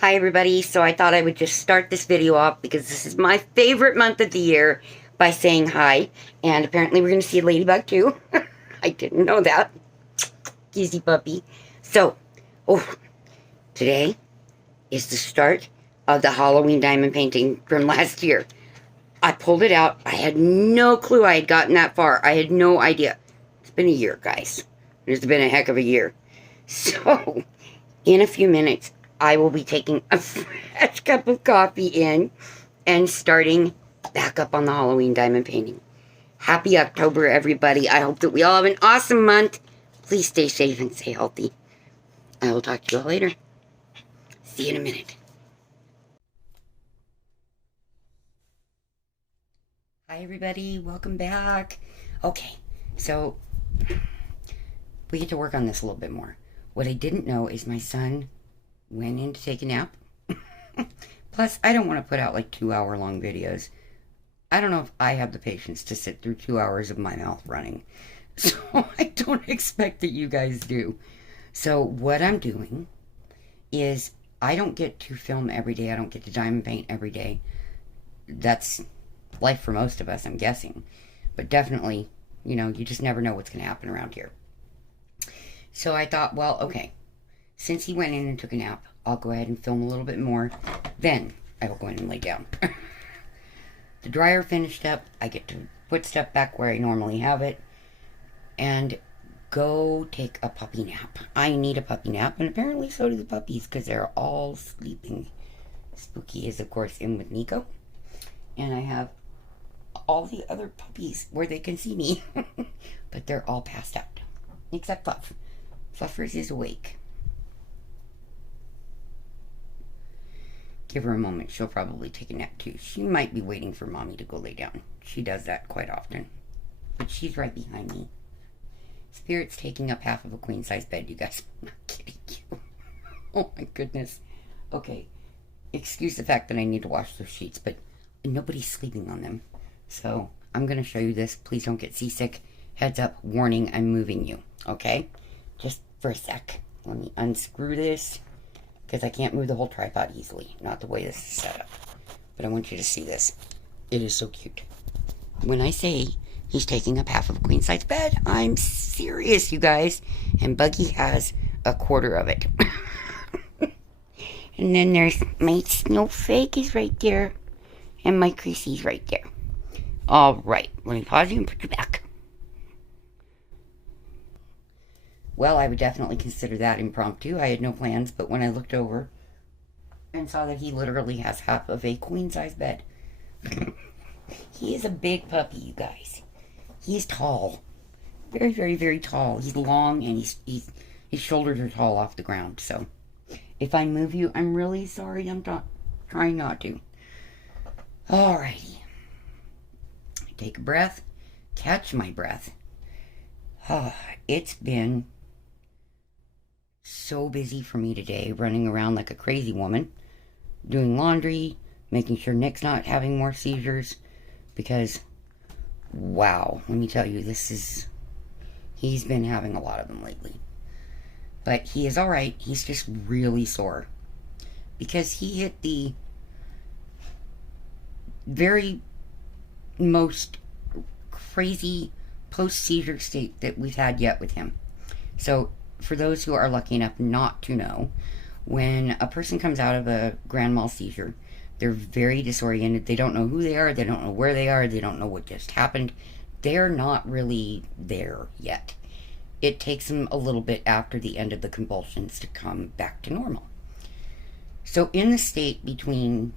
Hi everybody, so I thought I would just start this video off because this is my favorite month of the year by saying hi, and apparently we're going to see a ladybug too. I didn't know that. Easy puppy. So, today is the start of the Halloween diamond painting from last year. I pulled it out. I had no clue I had gotten that far. I had no idea. It's been a year, guys. It's been a heck of a year. So, in a few minutes, I will be taking a fresh cup of coffee in and starting back up on the Halloween diamond painting. Happy October, everybody. I hope that we all have an awesome month. Please stay safe and stay healthy. I will talk to you all later. See you in a minute. Hi, everybody. Welcome back. Okay, so we get to work on this a little bit more. What I didn't know is my son went in to take a nap. Plus, I don't want to put out like 2-hour-long videos. I don't know if I have the patience to sit through 2 hours of my mouth running. So I don't expect that you guys do. So what I'm doing is I don't get to film every day. I don't get to diamond paint every day. That's life for most of us, I'm guessing. But definitely, you know, you just never know what's going to happen around here. So I thought, well, okay. Since he went in and took a nap, I'll go ahead and film a little bit more. Then I will go in and lay down. The dryer finished up. I get to put stuff back where I normally have it. And go take a puppy nap. I need a puppy nap. And apparently so do the puppies because they're all sleeping. Spooky is, of course, in with Nico. And I have all the other puppies where they can see me. But they're all passed out. Except Fluff. Fluffers is awake. Give her a moment. She'll probably take a nap too. She might be waiting for mommy to go lay down. She does that quite often. But she's right behind me. Spirit's taking up half of a queen-size bed, you guys. I'm not kidding you. Oh my goodness. Okay. Excuse the fact that I need to wash those sheets, but nobody's sleeping on them. So, I'm going to show you this. Please don't get seasick. Heads up. Warning, I'm moving you. Okay? Just for a sec. Let me unscrew this. Because I can't move the whole tripod easily. Not the way this is set up. But I want you to see this. It is so cute. When I say he's taking up half of a queen-size bed, I'm serious, you guys. And Buggy has a quarter of it. And then there's my snowflake is right there. And my Creasy's right there. Alright, let me pause you and put you back. Well, I would definitely consider that impromptu. I had no plans, but when I looked over and saw that he literally has half of a queen-size bed. He is a big puppy, you guys. He's tall. Very, very, very tall. He's long and his shoulders are tall off the ground. So, if I move you, I'm really sorry. I'm trying not to. Alrighty. Take a breath. Catch my breath. It's been so busy for me today, running around like a crazy woman, doing laundry, making sure Nick's not having more seizures, because, wow, let me tell you, he's been having a lot of them lately. But he is alright. He's just really sore, because he hit the very most crazy post-seizure state that we've had yet with him. So, for those who are lucky enough not to know, when a person comes out of a grand mal seizure, they're very disoriented. They don't know who they are. They don't know where they are. They don't know what just happened. They're not really there yet. It takes them a little bit after the end of the convulsions to come back to normal. So, in the state between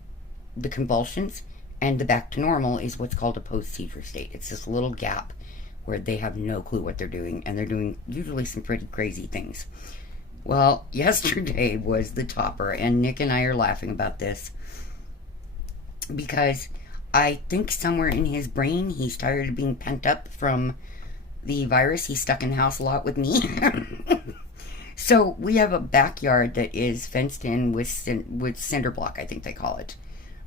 the convulsions and the back to normal is what's called a post-seizure state. It's this little gap where they have no clue what they're doing, and they're doing usually some pretty crazy things. Well, yesterday was the topper, and Nick and I are laughing about this because I think somewhere in his brain he's tired of being pent up from the virus. He's stuck in the house a lot with me. So we have a backyard that is fenced in with cinder block, I think they call it.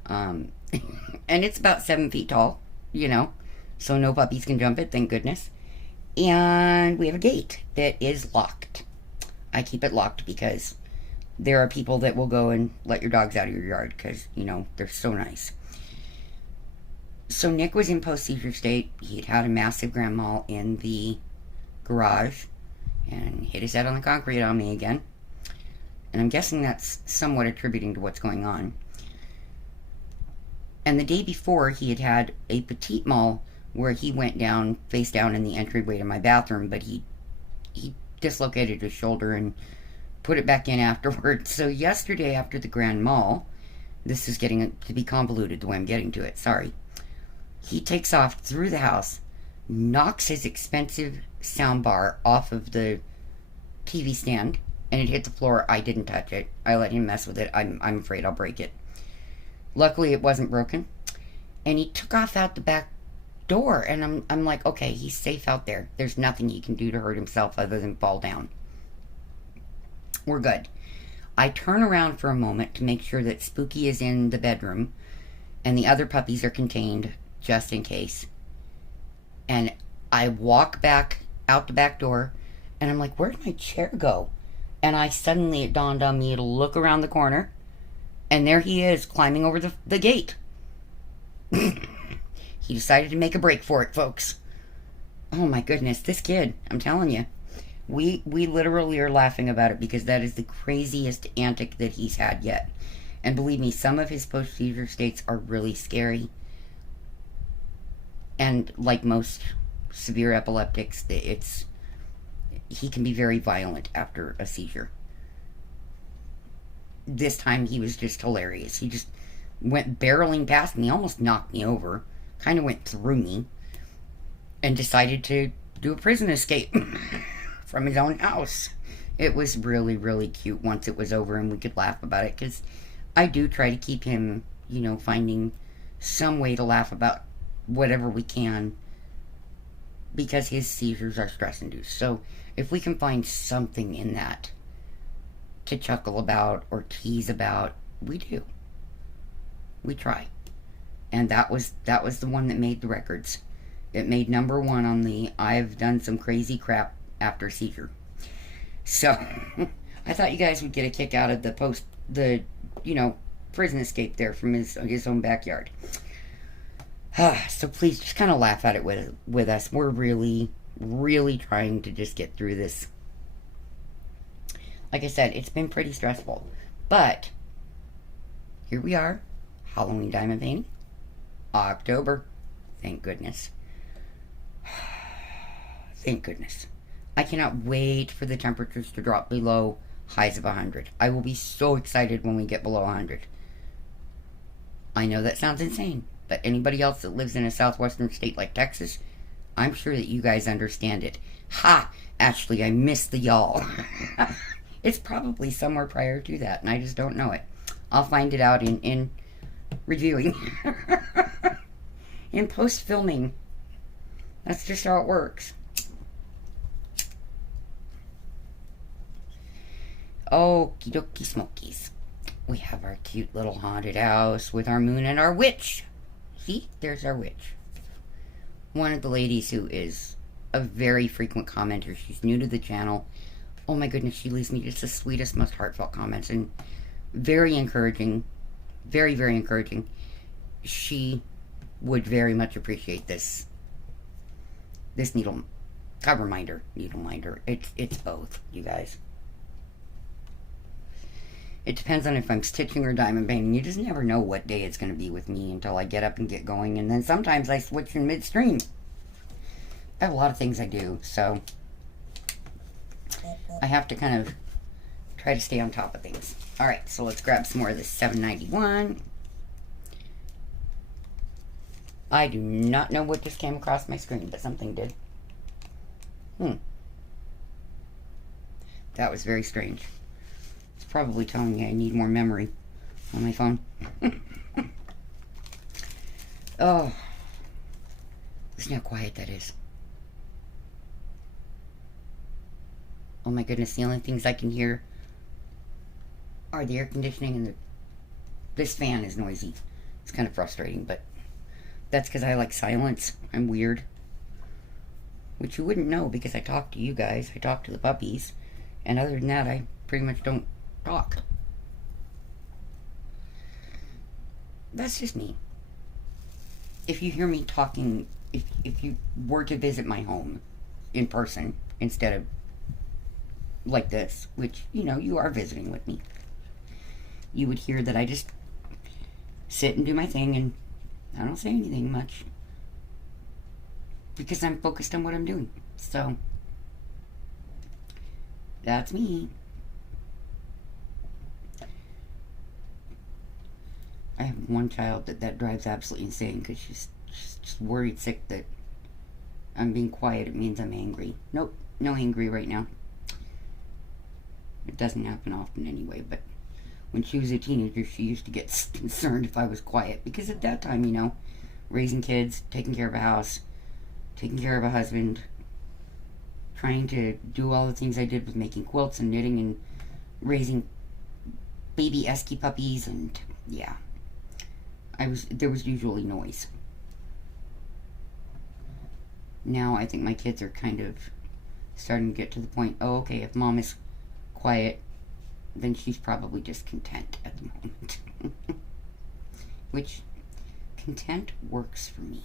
And it's about 7 feet tall, you know. So no puppies can jump it, thank goodness. And we have a gate that is locked. I keep it locked because there are people that will go and let your dogs out of your yard because, you know, they're so nice. So Nick was in post-seizure state. He'd had a massive grand mal in the garage and hit his head on the concrete on me again. And I'm guessing that's somewhat attributing to what's going on. And the day before, he had had a petite mal where he went down, face down in the entryway to my bathroom, but he dislocated his shoulder and put it back in afterwards. So yesterday after the grand mal, this is getting to be convoluted the way I'm getting to it, sorry. He takes off through the house, knocks his expensive sound bar off of the TV stand, and it hit the floor. I didn't touch it. I let him mess with it. I'm afraid I'll break it. Luckily, it wasn't broken. And he took off out the back door, and I'm like, okay, he's safe out there. There's nothing he can do to hurt himself other than fall down. We're good. I turn around for a moment to make sure that Spooky is in the bedroom, and the other puppies are contained, just in case. And I walk back out the back door, and I'm like, where'd my chair go? And it dawned on me to look around the corner, and there he is, climbing over the gate. He decided to make a break for it, folks. Oh my goodness, this kid, I'm telling you. We literally are laughing about it because that is the craziest antic that he's had yet. And believe me, some of his post-seizure states are really scary. And like most severe epileptics, he can be very violent after a seizure. This time he was just hilarious. He just went barreling past me, almost knocked me over, kind of went through me, and decided to do a prison escape from his own house. It was really, really cute once it was over and we could laugh about it, because I do try to keep him, you know, finding some way to laugh about whatever we can, because his seizures are stress-induced. So if we can find something in that to chuckle about or tease about, we do. We try. And that was the one that made the records. It made #1 on the I've done some crazy crap after seizure. So I thought you guys would get a kick out of the prison escape there from his own backyard. So please just kind of laugh at it with us. We're really, really trying to just get through this. Like I said, it's been pretty stressful. But here we are. Halloween diamond painting. October. Thank goodness. Thank goodness. I cannot wait for the temperatures to drop below highs of 100. I will be so excited when we get below 100. I know that sounds insane, but anybody else that lives in a southwestern state like Texas, I'm sure that you guys understand it. Ha! Actually, I missed the y'all. It's probably somewhere prior to that, and I just don't know it. I'll find it out in reviewing. In post-filming. That's just how it works. Okie dokie smokies. We have our cute little haunted house with our moon and our witch. See? There's our witch. One of the ladies who is a very frequent commenter. She's new to the channel. Oh my goodness, she leaves me just the sweetest, most heartfelt comments. And very encouraging. Very, very encouraging. She would very much appreciate this needle minder. It's both, you guys. It depends on if I'm stitching or diamond painting. You just never know what day it's going to be with me until I get up and get going. And then sometimes I switch in midstream. I have a lot of things I do, so I have to kind of try to stay on top of things. Alright, so let's grab some more of this 791. I do not know what just came across my screen, but something did. That was very strange. It's probably telling me I need more memory on my phone. Oh. Listen how quiet that is. Oh my goodness, the only things I can hear are the air conditioning and this fan is noisy. It's kind of frustrating, but that's because I like silence. I'm weird. Which you wouldn't know because I talk to you guys. I talk to the puppies. And other than that, I pretty much don't talk. That's just me. If you hear me talking, if you were to visit my home in person instead of like this, which, you know, you are visiting with me, you would hear that I just sit and do my thing and I don't say anything much because I'm focused on what I'm doing. So, that's me. I have one child that drives absolutely insane because she's just worried sick that I'm being quiet. It means I'm angry. Nope, no angry right now. It doesn't happen often anyway, but when she was a teenager, she used to get concerned if I was quiet because at that time, you know, raising kids, taking care of a house, taking care of a husband, trying to do all the things I did with making quilts and knitting and raising baby esky puppies, and yeah, there was usually noise. Now I think my kids are kind of starting to get to the point, oh, okay, if mom is quiet, then she's probably just content at the moment. Which, content works for me.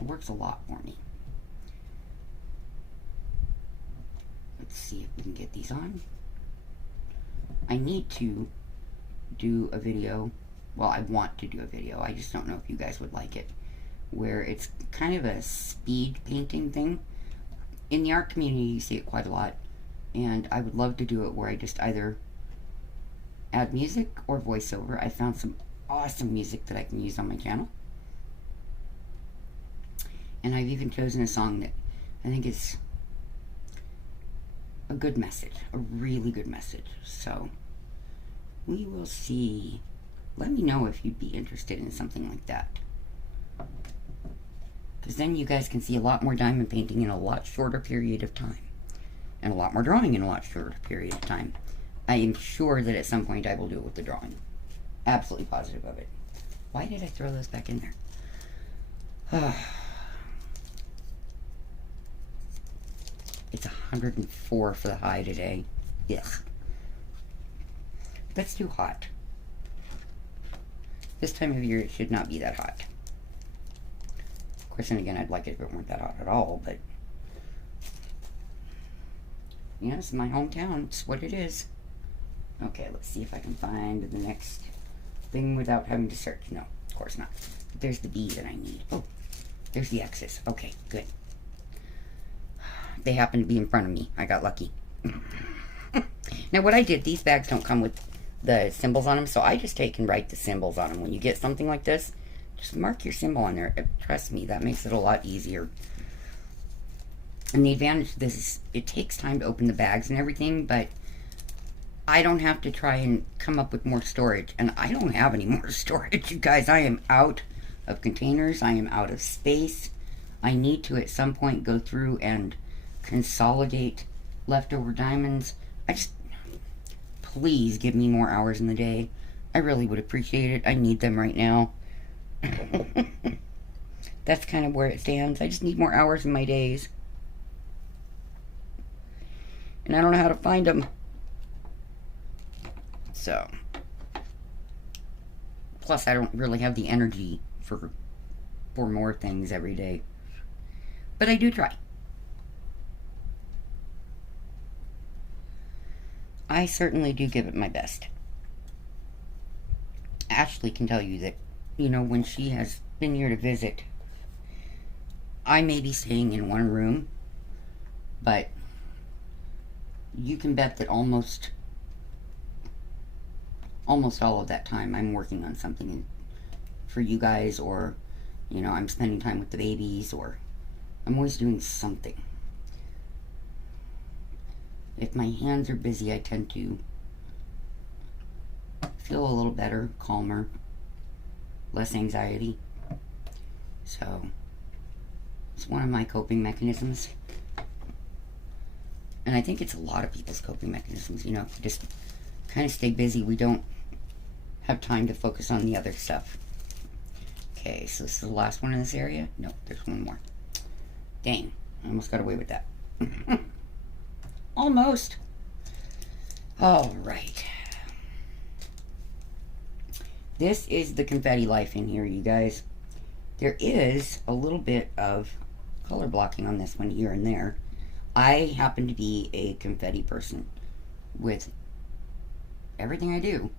It works a lot for me. Let's see if we can get these on. I need to do a video. Well, I want to do a video. I just don't know if you guys would like it. Where it's kind of a speed painting thing. In the art community, you see it quite a lot. And I would love to do it where I just either add music or voiceover. I found some awesome music that I can use on my channel. And I've even chosen a song that I think is a good message. A really good message. So, we will see. Let me know if you'd be interested in something like that. Because then you guys can see a lot more diamond painting in a lot shorter period of time. And a lot more drawing in a lot shorter period of time. I am sure that at some point I will do it with the drawing. Absolutely positive of it. Why did I throw those back in there? It's 104 for the high today. Yes. That's too hot. This time of year it should not be that hot. Of course, and again, I'd like it if it weren't that hot at all, but yes, my hometown, it's what it is. Okay, let's see if I can find the next thing without having to search. No, of course not. There's the B that I need. Oh, there's the X's. Okay, good. They happen to be in front of me. I got lucky. Now, what I did, these bags don't come with the symbols on them, so I just take and write the symbols on them. When you get something like this, just mark your symbol on there. Trust me, that makes it a lot easier. And the advantage of this is it takes time to open the bags and everything, but I don't have to try and come up with more storage. And I don't have any more storage, you guys. I am out of containers. I am out of space. I need to, at some point, go through and consolidate leftover diamonds. Please give me more hours in the day. I really would appreciate it. I need them right now. That's kind of where it stands. I just need more hours in my days. And I don't know how to find them. So. Plus, I don't really have the energy for more things every day. But I do try. I certainly do give it my best. Ashley can tell you that, you know, when she has been here to visit, I may be staying in one room, but you can bet that almost all of that time I'm working on something for you guys, or, you know, I'm spending time with the babies, or I'm always doing something. If my hands are busy, I tend to feel a little better, calmer, less anxiety. So, it's one of my coping mechanisms. And I think it's a lot of people's coping mechanisms, you know, just kind of stay busy. We don't have time to focus on the other stuff. Okay, so this is the last one in this area. No, there's one more. Dang, I almost got away with that. Almost. All right. This is the confetti life in here, you guys. There is a little bit of color blocking on this one here and there. I happen to be a confetti person with everything I do.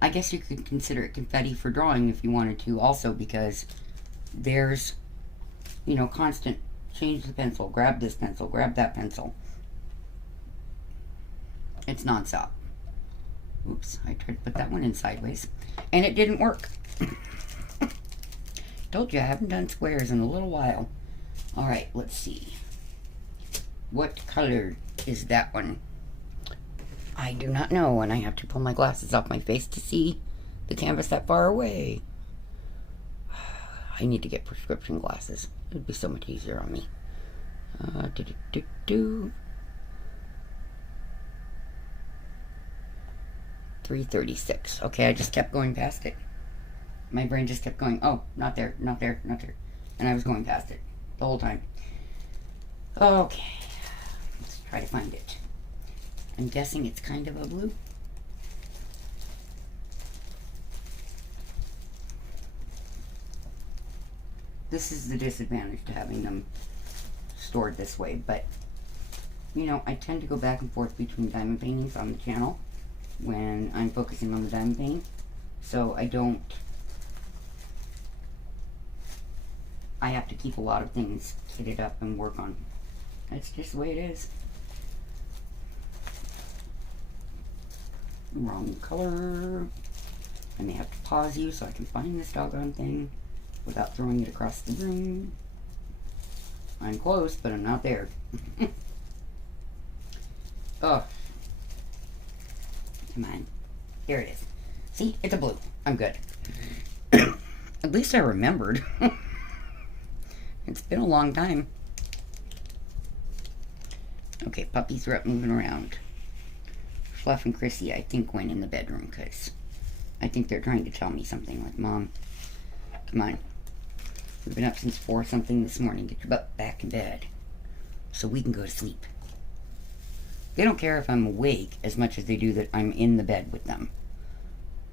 I guess you could consider it confetti for drawing if you wanted to also, because there's, you know, constant change the pencil, grab this pencil, grab that pencil. It's nonstop. Oops, I tried to put that one in sideways and it didn't work. Told you I haven't done squares in a little while. Alright, let's see. What color is that one? I do not know, and I have to pull my glasses off my face to see the canvas that far away. I need to get prescription glasses. It would be so much easier on me. 336. Okay, I just kept going past it. My brain just kept going, oh, not there, not there, not there. And I was going past it the whole time. Okay, let's try to find it. I'm guessing it's kind of a blue. This is the disadvantage to having them stored this way, but you know, I tend to go back and forth between diamond paintings on the channel when I'm focusing on the diamond painting, so I have to keep a lot of things kitted up and work on. That's just the way it is. Wrong color. I may have to pause you so I can find this doggone thing without throwing it across the room. I'm close, but I'm not there. Oh. Come on. Here it is. See? It's a blue. I'm good. At least I remembered. It's been a long time. Okay, puppies are up moving around. Fluff and Chrissy, I think, went in the bedroom because I think they're trying to tell me something. Like, Mom, come on. We've been up since 4 something this morning. Get your butt back in bed so we can go to sleep. They don't care if I'm awake as much as they do that I'm in the bed with them.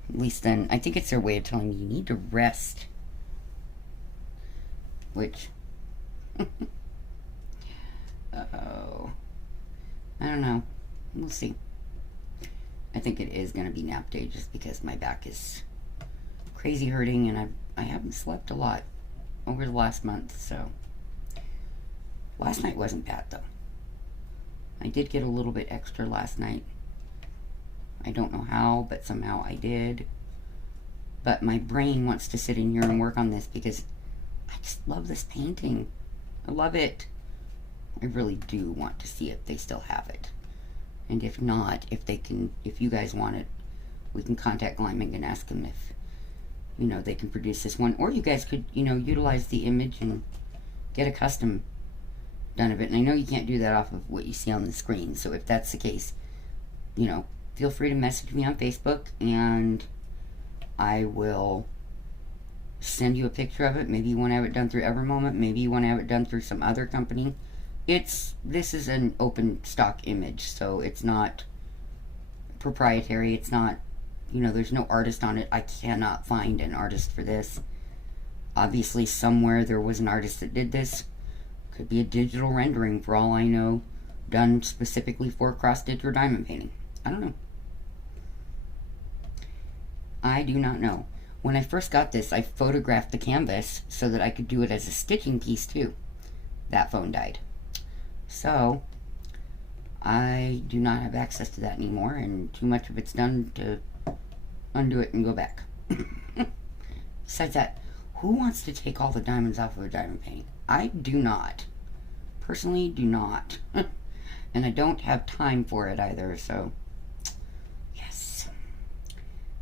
At least then, I think it's their way of telling me you need to rest. Which, uh-oh. I don't know. We'll see. I think it is going to be nap day just because my back is crazy hurting and I haven't slept a lot over the last month, so. Last night wasn't bad, though. I did get a little bit extra last night. I don't know how, but somehow I did. But my brain wants to sit in here and work on this because I just love this painting. I love it. I really do want to see if they still have it. And if not, if you guys want it, we can contact Lyman and ask them if, you know, they can produce this one. Or you guys could, you know, utilize the image and get a custom done of it. And I know you can't do that off of what you see on the screen. So if that's the case, you know, feel free to message me on Facebook and I will send you a picture of it. Maybe you want to have it done through Evermoment. Maybe you want to have it done through some other company. This is an open stock image, so it's not proprietary. It's not, you know, there's no artist on it. I cannot find an artist for this. Obviously, somewhere there was an artist that did this. Could be a digital rendering, for all I know, done specifically for cross-stitch or diamond painting. I don't know. I do not know. When I first got this, I photographed the canvas so that I could do it as a stitching piece, too. That phone died. So, I do not have access to that anymore, and too much of it's done to undo it and go back. Besides that, who wants to take all the diamonds off of a diamond painting? I do not. Personally, do not. And I don't have time for it either, so yes.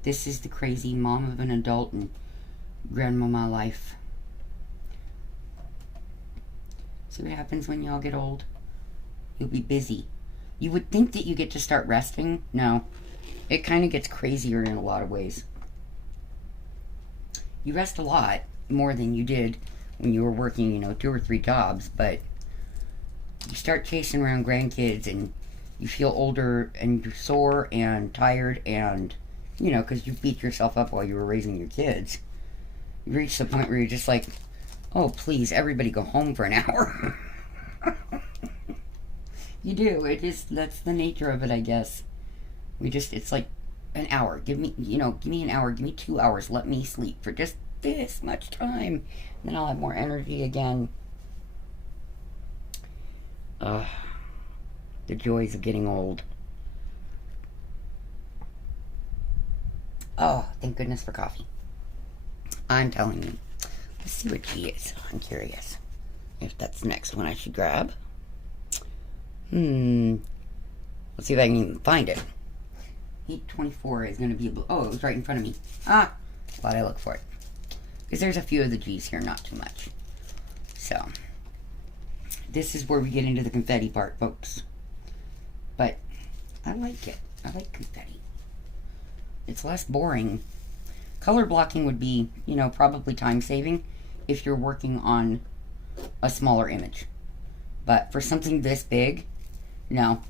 This is the crazy mom of an adult and grandmama life. See what happens when y'all get old? You'll be busy. You would think that you get to start resting. No. It kind of gets crazier in a lot of ways. You rest a lot more than you did when you were working, you know, 2 or 3 jobs, but you start chasing around grandkids and you feel older and you're sore and tired and you know, because you beat yourself up while you were raising your kids. You reach the point where you're just like, oh, please, everybody go home for an hour. You do. That's the nature of it, I guess. It's like an hour. Give me an hour. Give me 2 hours. Let me sleep for just this much time. Then I'll have more energy again. The joys of getting old. Oh, thank goodness for coffee. I'm telling you. Let's see what G is. I'm curious if that's the next one I should grab. Let's see if I can even find it. 824 is going to be a blue. Oh, it was right in front of me. Ah, glad I looked for it. Because there's a few of the G's here, not too much. So, this is where we get into the confetti part, folks. But, I like it. I like confetti. It's less boring. Color blocking would be, probably time-saving if you're working on a smaller image. But for something this big, no.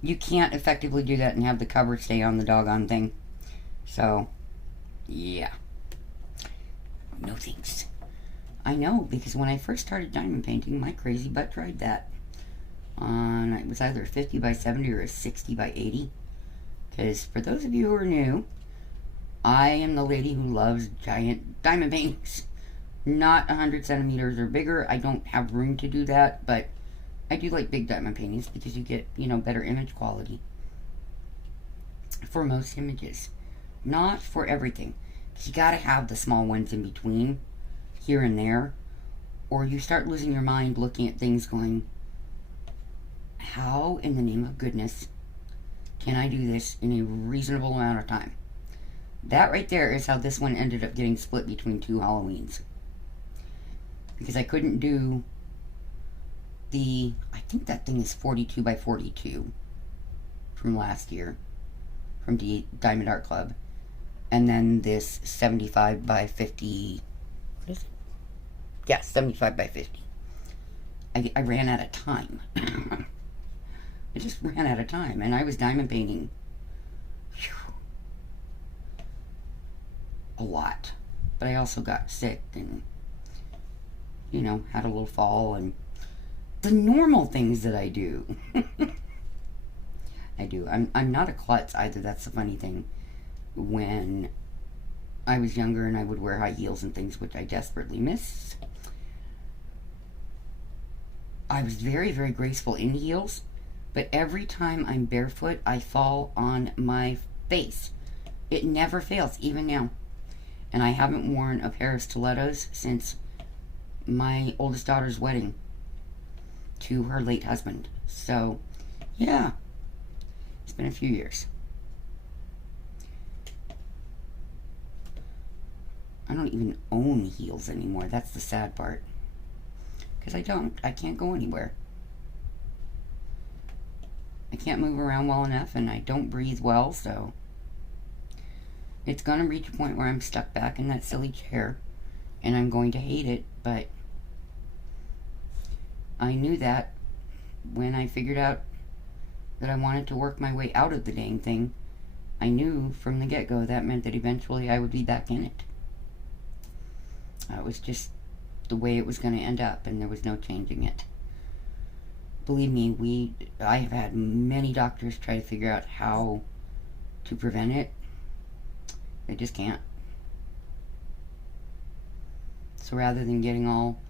You can't effectively do that and have the cover stay on the doggone thing. So, yeah. No thanks. I know, because when I first started diamond painting, my crazy butt tried that. It was either a 50 by 70 or a 60 by 80. Because for those of you who are new, I am the lady who loves giant diamond paintings. Not 100 centimeters or bigger. I don't have room to do that, but I do like big diamond paintings because you get, better image quality. For most images. Not for everything. Because you gotta have the small ones in between, here and there, or you start losing your mind looking at things going, how in the name of goodness can I do this in a reasonable amount of time? That right there is how this one ended up getting split between 2 Halloweens. Because I couldn't do I think that thing is 42 by 42 from last year, from the Diamond Art Club. And then this 75 by 50, what is it? Yeah, 75 by 50. I ran out of time. I just ran out of time, and I was diamond painting a lot. But I also got sick and, had a little fall and the normal things that I do. I do. I'm not a klutz either. That's the funny thing. When I was younger and I would wear high heels and things, which I desperately miss, I was very, very graceful in heels, but every time I'm barefoot, I fall on my face. It never fails, even now. And I haven't worn a pair of stilettos since my oldest daughter's wedding to her late husband. So, yeah. It's been a few years. I don't even own heels anymore. That's the sad part. Because I don't. I can't go anywhere. I can't move around well enough, and I don't breathe well, so it's going to reach a point where I'm stuck back in that silly chair, and I'm going to hate it, but I knew that when I figured out that I wanted to work my way out of the dang thing. I knew from the get-go that meant that eventually I would be back in it. It was just the way it was going to end up, and there was no changing it. Believe me, I have had many doctors try to figure out how to prevent it. They just can't. So rather than getting all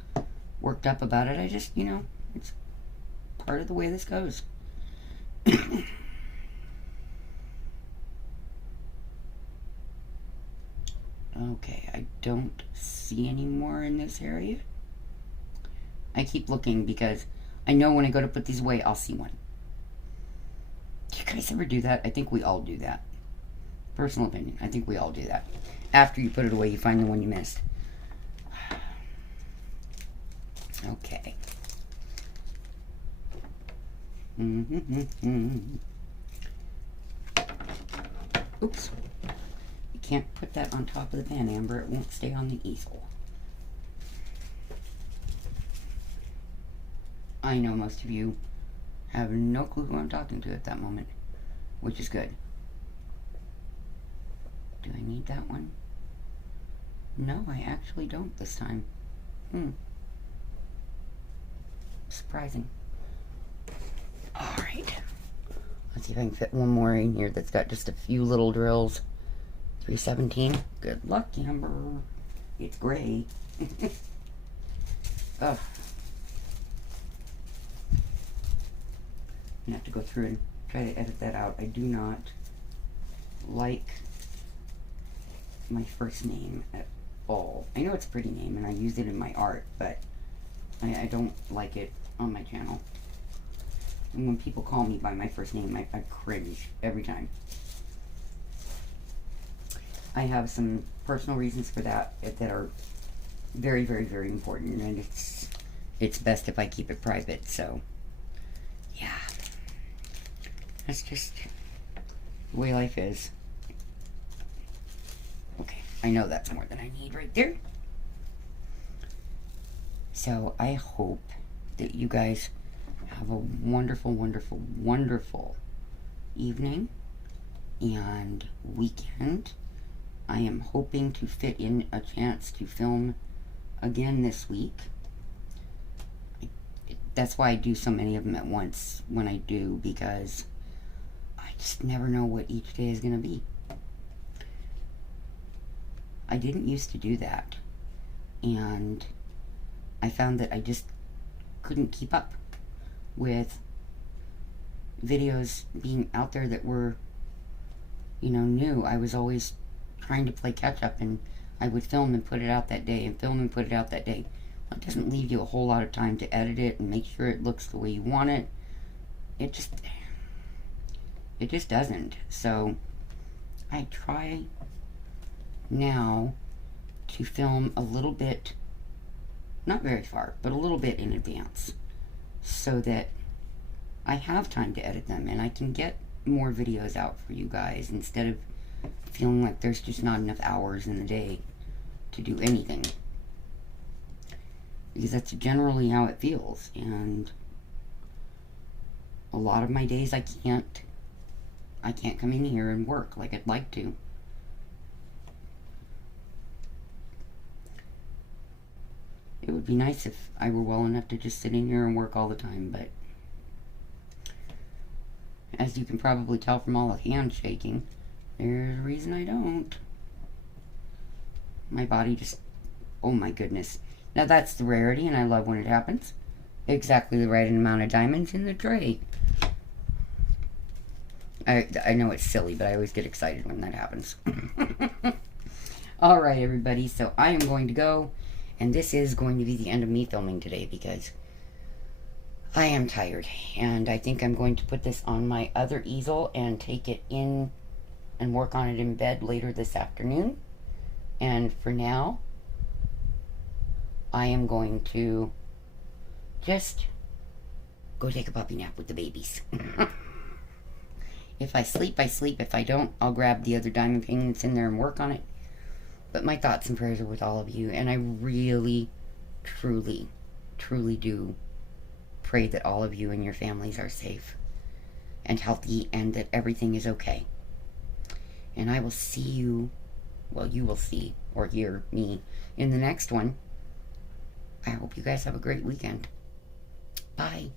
worked up about it, I just, it's part of the way this goes. Okay, I don't see any more in this area. I keep looking because I know when I go to put these away, I'll see one. Do you guys ever do that? I think we all do that. Personal opinion, I think we all do that. After you put it away, you find the one you missed. Okay. Oops. You can't put that on top of the pan, Amber. It won't stay on the easel. I know most of you have no clue who I'm talking to at that moment, which is good. Do I need that one? No, I actually don't this time. Surprising. Alright. Let's see if I can fit one more in here that's got just a few little drills. 317. Good luck, Amber. It's gray. Ugh. I have to go through and try to edit that out. I do not like my first name at all. I know it's a pretty name and I use it in my art, but I don't like it on my channel. And when people call me by my first name, I cringe every time. I have some personal reasons for that are very, very, very important, and it's best if I keep it private, so yeah. That's just the way life is. Okay, I know that's more than I need right there. So I hope that you guys have a wonderful, wonderful, wonderful evening and weekend. I am hoping to fit in a chance to film again this week. That's why I do so many of them at once when I do, because I just never know what each day is going to be. I didn't used to do that, and I found that I just couldn't keep up with videos being out there that were, you know, new. I was always trying to play catch up, and I would film and put it out that day and film and put it out that day. Well, it doesn't leave you a whole lot of time to edit it and make sure it looks the way you want it. It just doesn't. So I try now to film a little bit, not very far, but a little bit in advance, so that I have time to edit them and I can get more videos out for you guys instead of feeling like there's just not enough hours in the day to do anything. Because that's generally how it feels, and a lot of my days I can't come in here and work like I'd like to. It would be nice if I were well enough to just sit in here and work all the time, but as you can probably tell from all the hand shaking, there's a reason I don't. My body just, oh my goodness. Now that's the rarity, and I love when it happens. Exactly the right amount of diamonds in the tray. I know it's silly, but I always get excited when that happens. Alright, everybody, so I am going to go, and this is going to be the end of me filming today because I am tired, and I think I'm going to put this on my other easel and take it in and work on it in bed later this afternoon. And for now, I am going to just go take a puppy nap with the babies. If I sleep, I sleep. If I don't, I'll grab the other diamond painting that's in there and work on it. But my thoughts and prayers are with all of you, and I really, truly, truly do pray that all of you and your families are safe and healthy and that everything is okay. And I will see you, well, you will see or hear me in the next one. I hope you guys have a great weekend. Bye.